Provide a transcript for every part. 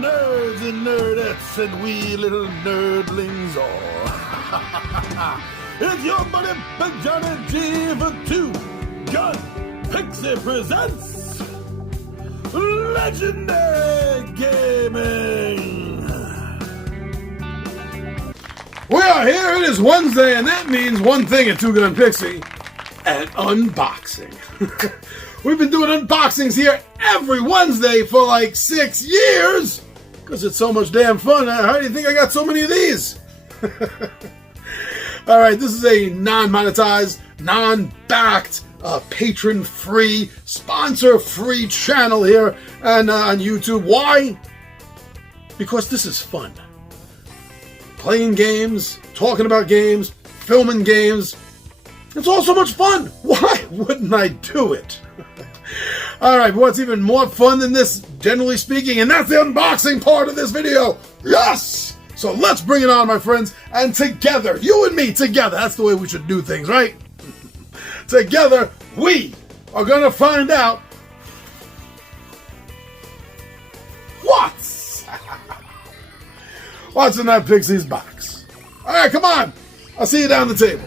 nerds and nerdettes and wee little nerdlings all. It's your buddy Johnny G for Two Gun Pixie presents Legendary Gaming. We are here, it is Wednesday, and that means one thing at Two Gun Pixie, an unboxing. We've been doing unboxings here every Wednesday for like 6 years, because it's so much damn fun. How do you think I got so many of these? Alright, this is a non-monetized, non-backed, patron-free, sponsor-free channel here and on YouTube. Why? Because this is fun. Playing games, talking about games, filming games. It's all so much fun. Why wouldn't I do it? Alright, but what's even more fun than this, generally speaking, and that's the unboxing part of this video. Yes! So let's bring it on, my friends, and together, you and me together, that's the way we should do things, right? Together, we are going to find out what's in that Pixie's box. Alright, come on. I'll see you down the table.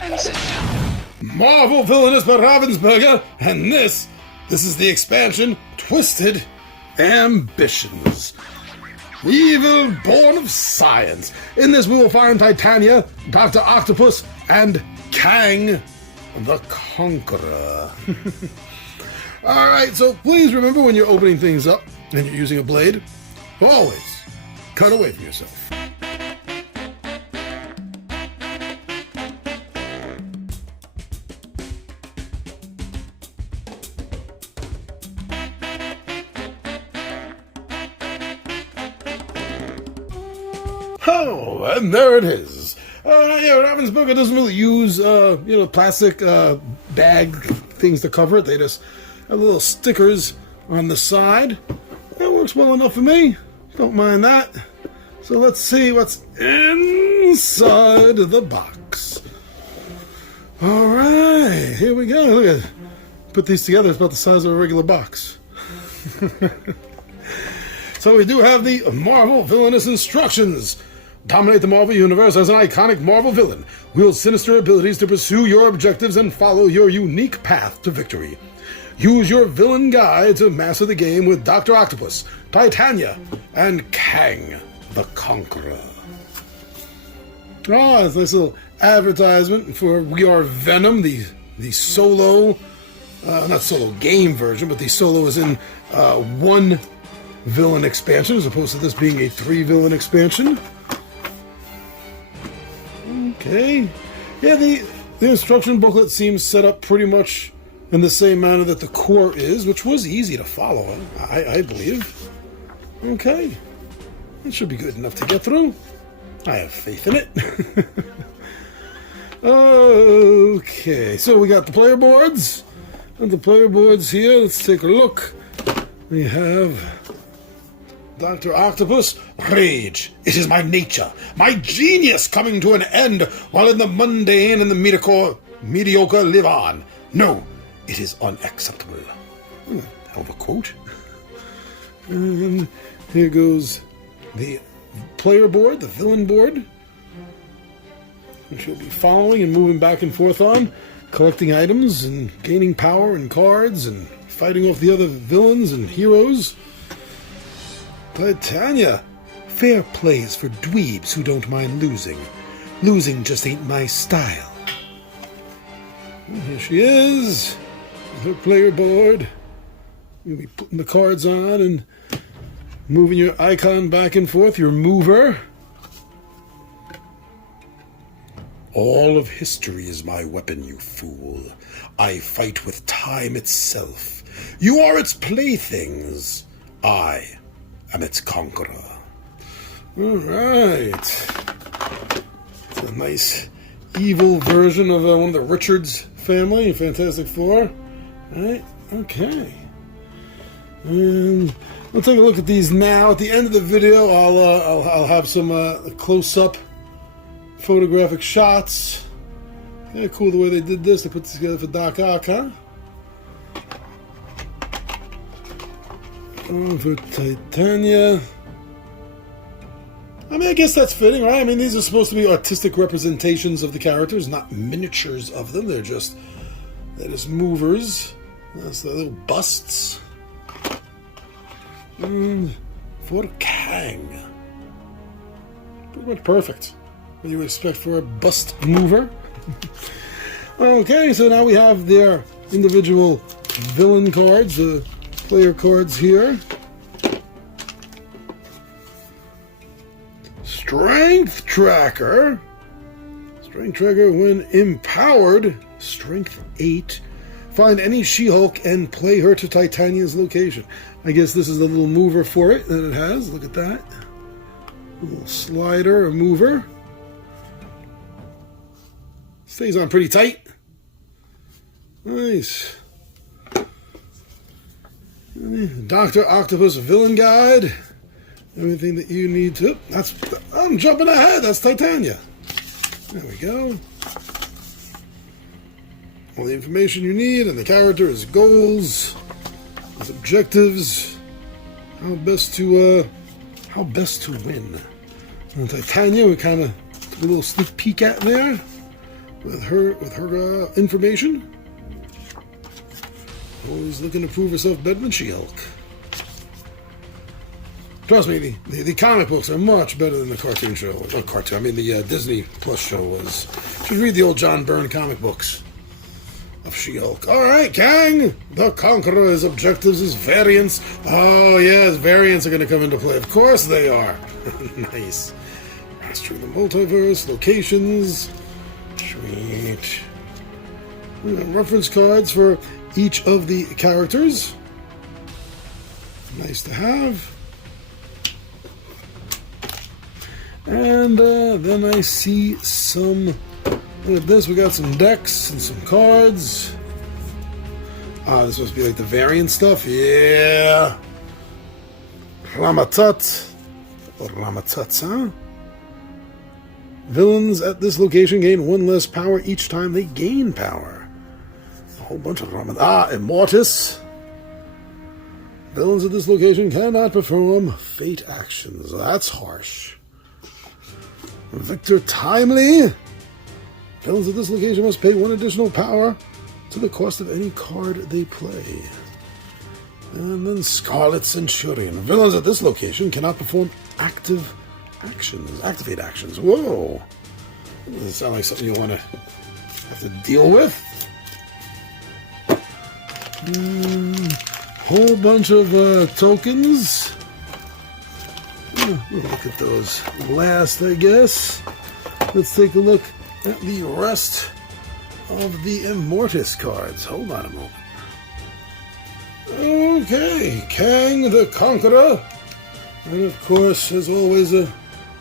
And sit down. Marvel Villainous by Ravensburger, and this is the expansion, Twisted Ambitions. Evil born of science. In this we will find Titania, Dr. Octopus, and Kang the Conqueror. Alright, so please remember when you're opening things up and you're using a blade, always cut away from yourself. Oh, and there it is. Ravensburger doesn't really use, plastic bag things to cover it. They just have little stickers on the side. That works well enough for me. Don't mind that. So let's see what's inside the box. All right, here we go. Look at, put these together. It's about the size of a regular box. So we do have the Marvel Villainous Instructions. Dominate the Marvel Universe as an iconic Marvel villain. Wield sinister abilities to pursue your objectives and follow your unique path to victory. Use your villain guide to master the game with Dr. Octopus, Titania, and Kang the Conqueror. Oh, it's a nice little advertisement for We Are Venom, the solo, not solo game version, but the solo is in one villain expansion as opposed to this being a 3 villain expansion. Okay. Yeah, the instruction booklet seems set up pretty much in the same manner that the core is, which was easy to follow, I believe. Okay. It should be good enough to get through. I have faith in it. Okay, so we got the player boards. And the player boards here, let's take a look. We have Dr. Octopus. Rage. It is my nature, my genius coming to an end, while in the mundane and the mediocre live on. No, it is unacceptable. Hell of a quote. And here goes the player board, the villain board, which you'll be following and moving back and forth on, collecting items and gaining power and cards and fighting off the other villains and heroes. Titania. Fair play is for dweebs who don't mind losing. Losing just ain't my style. And here she is, with her player board. You'll be putting the cards on and moving your icon back and forth, your mover. All of history is my weapon, you fool. I fight with time itself. You are its playthings. I am its conqueror. All right. It's a nice evil version of one of the Richards family in Fantastic Four. All right. Okay. And we'll take a look at these now. At the end of the video, I'll have some close-up photographic shots. Yeah, cool the way they did this. They put this together for Doc Ock, huh? For Titania. I mean, I guess that's fitting, right? I mean, these are supposed to be artistic representations of the characters, not miniatures of them. They're just movers. That's the little busts. And for Kang. Pretty much perfect. What you would expect for a bust mover. Okay, so now we have their individual villain cards, the player cards here. Strength Tracker. Strength Tracker, when empowered, Strength 8. Find any She-Hulk and play her to Titania's location. I guess this is the little mover for it that it has. Look at that. A little slider, a mover. Stays on pretty tight. Nice. Dr. Octopus Villain Guide. Everything that you need to... I'm jumping ahead. That's Titania. There we go. All the information you need, and the character, his goals, his objectives, how best to win. And Titania, we kind of took a little sneak peek at there with her information. Always looking to prove herself better than She-Hulk. Trust me, the comic books are much better than the cartoon show. Not cartoon, I mean the Disney Plus show was. You should read the old John Byrne comic books of She-Hulk. Alright, Kang the Conqueror, his objectives, his variants. Oh yeah, his variants are going to come into play. Of course they are. Nice. Mastering the multiverse, locations. Sweet. We got reference cards for each of the characters. Nice to have. And then I see some... Look at this, we got some decks and some cards. This is supposed to be like the variant stuff. Yeah. Ramatat. Or Ramatats, huh? Villains at this location gain 1 less power each time they gain power. A whole bunch of Ramatat. Immortus. Villains at this location cannot perform fate actions. That's harsh. Victor Timely. Villains at this location must pay 1 additional power to the cost of any card they play. And then Scarlet Centurion. Villains at this location cannot perform activate actions. Whoa. Doesn't sound like something you want to have to deal with. Whole bunch of tokens. We'll look at those last, I guess. Let's take a look at the rest of the Immortus cards. Hold on a moment. Okay, Kang the Conqueror. And of course, as always, a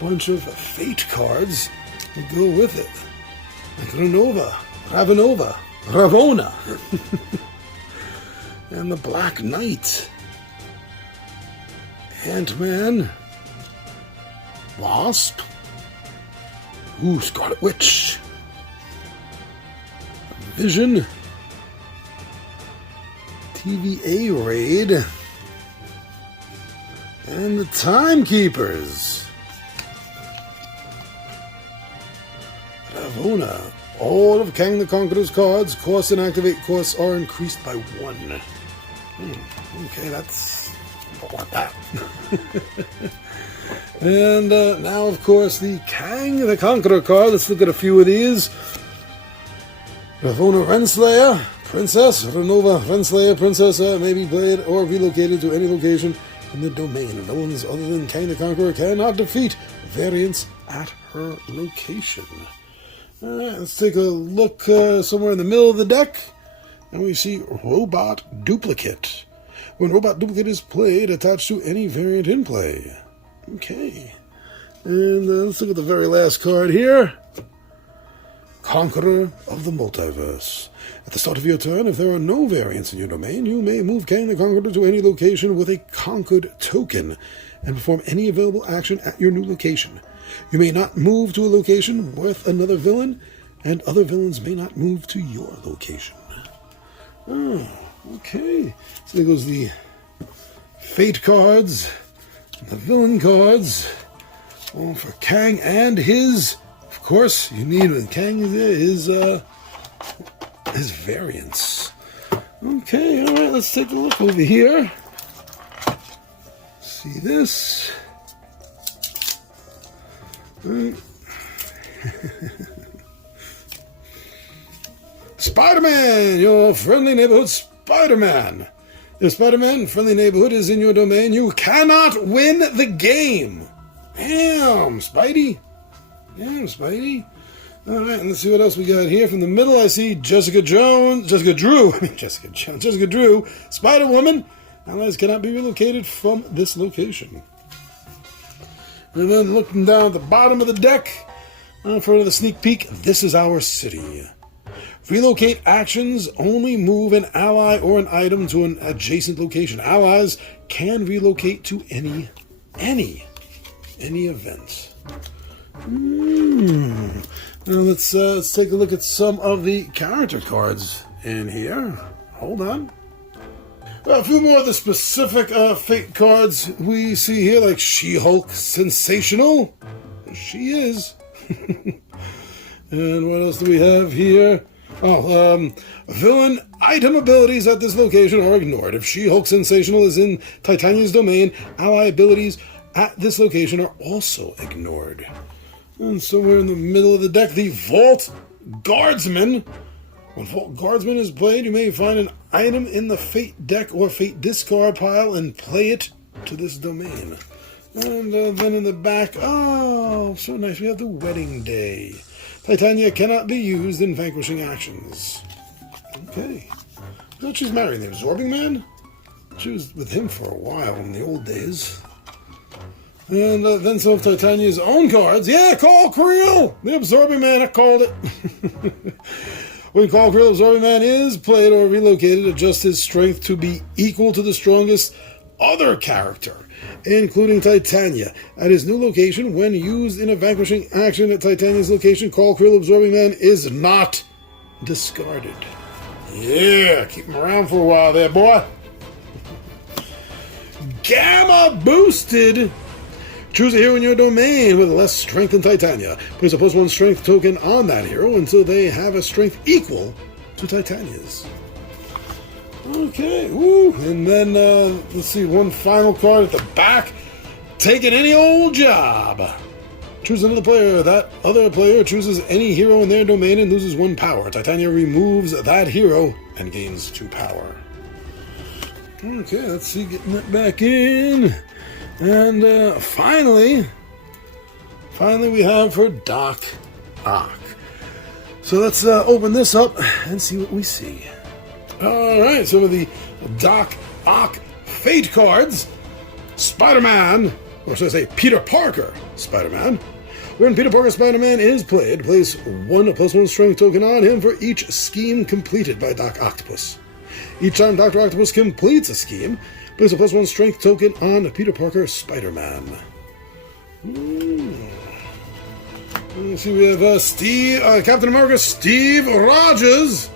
bunch of fate cards that go with it. Like Ravona. And the Black Knight. Ant-Man. Wasp. Ooh, Scarlet Witch. Vision. TVA Raid. And the Timekeepers. Ravona. All of Kang the Conqueror's cards, cost and activate costs are increased by 1. Okay, that's... I don't want that. And now, of course, the Kang the Conqueror card. Let's look at a few of these. Ravona Renslayer, Princess. Renova Renslayer, Princess may be played or relocated to any location in the domain. Villains other than Kang the Conqueror cannot defeat variants at her location. Alright, let's take a look somewhere in the middle of the deck. And we see Robot Duplicate. When Robot Duplicate is played, attached to any variant in play. Okay. And let's look at the very last card here. Conqueror of the Multiverse. At the start of your turn, if there are no variants in your domain, you may move Kang the Conqueror to any location with a conquered token and perform any available action at your new location. You may not move to a location with another villain, and other villains may not move to your location. Oh, okay. So there goes the Fate cards, the villain cards, all for Kang and his, of course, you need when Kang is there, his variants. Okay, all right, let's take a look over here. See this. All right. Spider-Man, your friendly neighborhood Spider-Man. If Spider-Man friendly neighborhood is in your domain, you cannot win the game. Damn, Spidey. Damn, Spidey. All right, and let's see what else we got here. From the middle, I see Jessica Drew, Spider-Woman. Allies cannot be relocated from this location. And then looking down at the bottom of the deck, for the sneak peek, this is our city. Relocate actions only move an ally or an item to an adjacent location. Allies can relocate to any event. Now let's take a look at some of the character cards in here. Hold on. Well, a few more of the specific Fate cards we see here, like She-Hulk Sensational. She is. And what else do we have here? Villain item abilities at this location are ignored. If She-Hulk Sensational is in Titania's domain, ally abilities at this location are also ignored. And somewhere in the middle of the deck, the Vault Guardsman. When Vault Guardsman is played, you may find an item in the Fate deck or Fate discard pile and play it to this domain. And then in the back, oh, so nice, we have the Wedding Day. Titania cannot be used in vanquishing actions. Okay. I thought she was married. The Absorbing Man? She was with him for a while in the old days. And then some of Titania's own cards. Yeah, call Creel! The Absorbing Man, I called it. When Call Creel Absorbing Man is played or relocated, adjust his strength to be equal to the strongest other character, including Titania. At his new location, when used in a vanquishing action at Titania's location, Call Creel Absorbing Man is not discarded. Yeah, keep him around for a while there, boy. Gamma Boosted. Choose a hero in your domain with less strength than Titania. Place a +1 strength token on that hero until they have a strength equal to Titania's. Okay, woo. And then, let's see, one final card at the back. Taking any old job. Choose another player. That other player chooses any hero in their domain and loses 1 power. Titania removes that hero and gains 2 power. Okay, let's see, getting that back in. And finally we have for Doc Ock. So let's open this up and see what we see. Alright, some of the Doc Ock Fate cards. Spider-Man, or should I say Peter Parker Spider-Man. When Peter Parker Spider-Man is played, place 1 +1 strength token on him for each scheme completed by Doc Octopus. Each time Dr. Octopus completes a scheme, place a +1 strength token on Peter Parker Spider-Man. Let's see, we have Captain America Steve Rogers.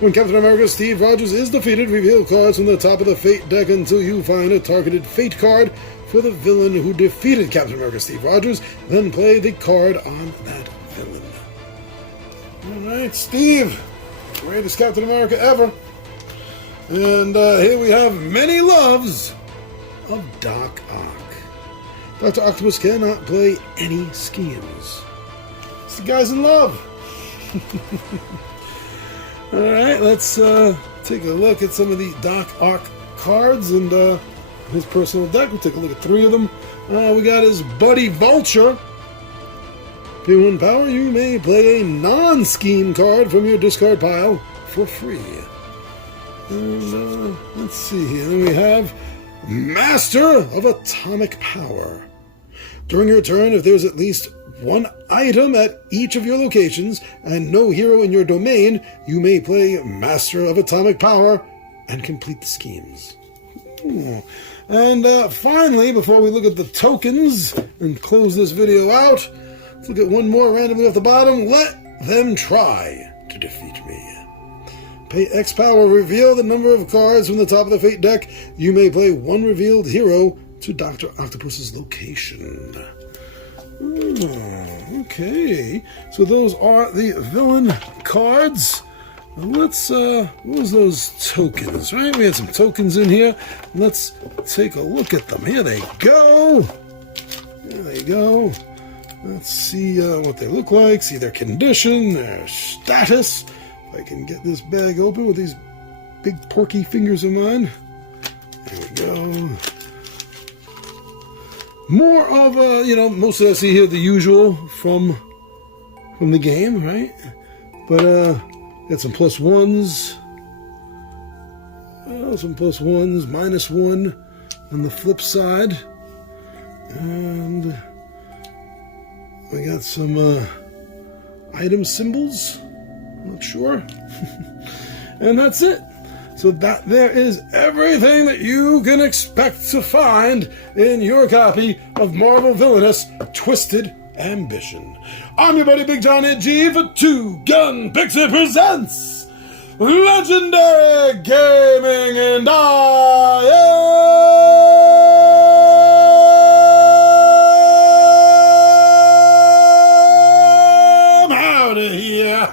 When Captain America Steve Rogers is defeated, reveal cards from the top of the Fate deck until you find a targeted Fate card for the villain who defeated Captain America Steve Rogers. Then play the card on that villain. Alright, Steve. Greatest Captain America ever. And here we have many loves of Doc Ock. Dr. Octopus cannot play any schemes. It's the guy's in love. Alright, let's take a look at some of the Doc Ock cards and his personal deck. We'll take a look at 3 of them. We got his buddy Vulture. Pay 1 power, you may play a non-scheme card from your discard pile for free. And let's see here. Then we have Master of Atomic Power. During your turn, if there's at least one item at each of your locations, and no hero in your domain, you may play Master of Atomic Power and complete the schemes. And finally, before we look at the tokens and close this video out, let's look at one more randomly off the bottom. Let them try to defeat me. Pay X power, reveal the number of cards from the top of the Fate deck. You may play one revealed hero to Dr. Octopus's location. Okay, so those are the villain cards. Let's, what was those tokens, right? We had some tokens in here. Let's take a look at them. Here they go. There they go. Let's see what they look like, see their condition, their status. If I can get this bag open with these big porky fingers of mine. There we go. More of, most of I see here the usual from the game, right? But, got some plus ones. Some plus ones, -1 on the flip side. And we got some item symbols. Not sure. And that's it. So that there is everything that you can expect to find in your copy of Marvel Villainous Twisted Ambition. I'm your buddy Big John G for Two Gun Pixie presents Legendary Gaming, and I am out of here.